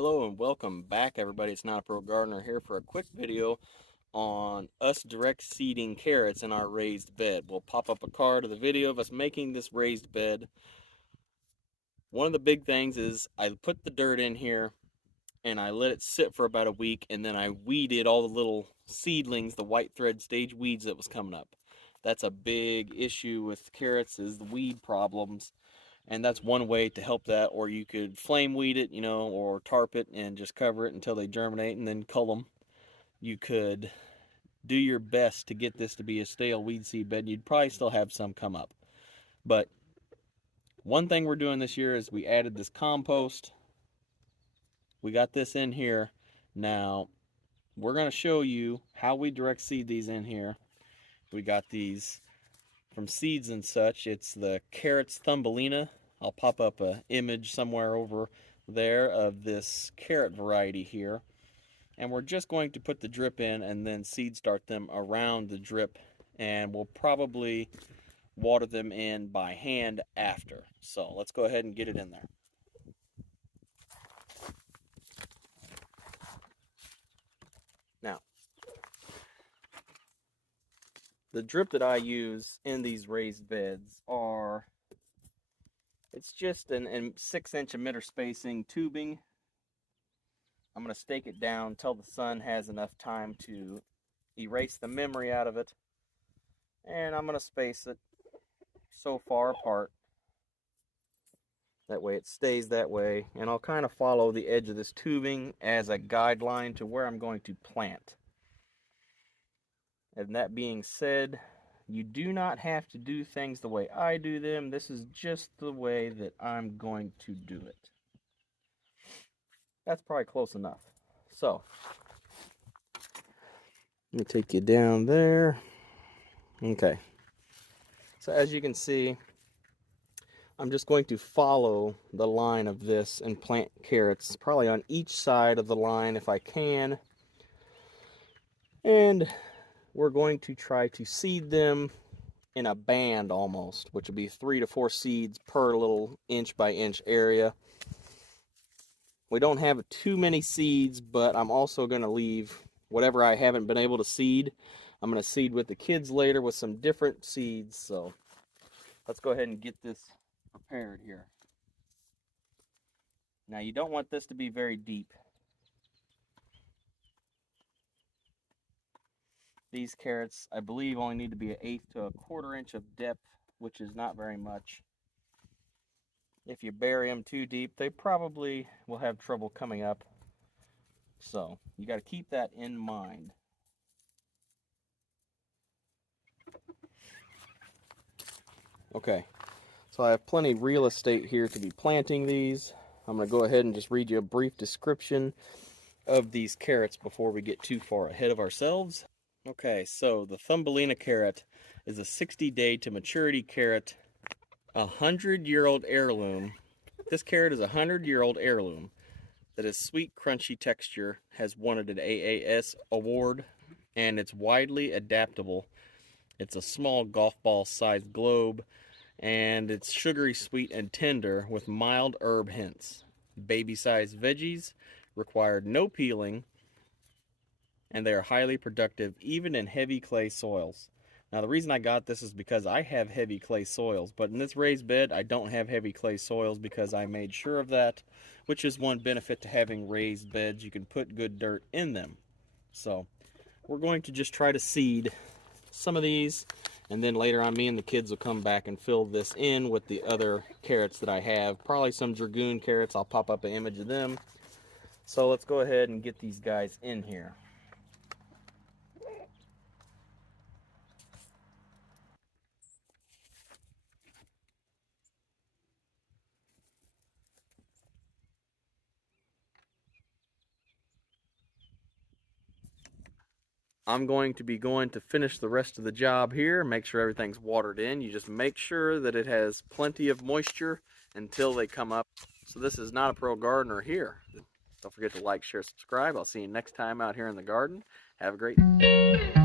Hello and welcome back, everybody. It's Not a Pro Gardener here for a quick video on us direct seeding carrots in our raised bed. We'll pop up a card of the video of us making this raised bed. One of the big things is I put the dirt in here and I let it sit for about a week, and then I weeded all the little seedlings, the white thread stage weeds that was coming up. That's a big issue with carrots, is the weed problems. And that's one way to help that. Or you could flame weed it, or tarp it and just cover it until they germinate and then cull them. You could do your best to get this to be a stale weed seed bed. You'd probably still have some come up. But one thing we're doing this year is we added this compost. We got this in here. Now, we're going to show you how we direct seed these in here. We got these from Seeds and Such. It's the Carrots Thumbelina. I'll pop up an image somewhere over there of this carrot variety here. And we're just going to put the drip in and then seed start them around the drip. And we'll probably water them in by hand after. So let's go ahead and get it in there. Now, the drip that I use in these raised beds it's just an 6-inch emitter spacing tubing. I'm going to stake it down till the sun has enough time to erase the memory out of it. And I'm going to space it so far apart. That way it stays that way. And I'll kind of follow the edge of this tubing as a guideline to where I'm going to plant. And that being said, you do not have to do things the way I do them. This is just the way that I'm going to do it. That's probably close enough. So, let me take you down there. Okay. So as you can see, I'm just going to follow the line of this and plant carrots probably on each side of the line if I can. And we're going to try to seed them in a band almost, which would be 3 to 4 seeds per little inch by inch area. We don't have too many seeds, but I'm also going to leave whatever I haven't been able to seed. I'm going to seed with the kids later with some different seeds. So let's go ahead and get this prepared here. Now, you don't want this to be very deep. These carrots, I believe, only need to be 1/8 to 1/4 inch of depth, which is not very much. If you bury them too deep, they probably will have trouble coming up. So you got to keep that in mind. Okay, so I have plenty of real estate here to be planting these. I'm going to go ahead and just read you a brief description of these carrots before we get too far ahead of ourselves. Okay, so the Thumbelina carrot is a 60-day to maturity carrot, a 100-year-old heirloom. This carrot is a 100-year-old heirloom that is sweet, crunchy texture, has won an AAS award, and it's widely adaptable. It's a small golf ball sized globe, and it's sugary sweet and tender with mild herb hints. Baby-sized veggies required no peeling, and they are highly productive even in heavy clay soils. Now, the reason I got this is because I have heavy clay soils, but in this raised bed I don't have heavy clay soils because I made sure of that, which is one benefit to having raised beds. You can put good dirt in them. So we're going to just try to seed some of these, and then later on me and the kids will come back and fill this in with the other carrots that I have. Probably some Dragoon carrots. I'll pop up an image of them. So let's go ahead and get these guys in here. I'm going to be going to finish the rest of the job here, make sure everything's watered in. You just make sure that it has plenty of moisture until they come up. So this is Not a Pro Gardener here. Don't forget to like, share, subscribe. I'll see you next time out here in the garden. Have a great day.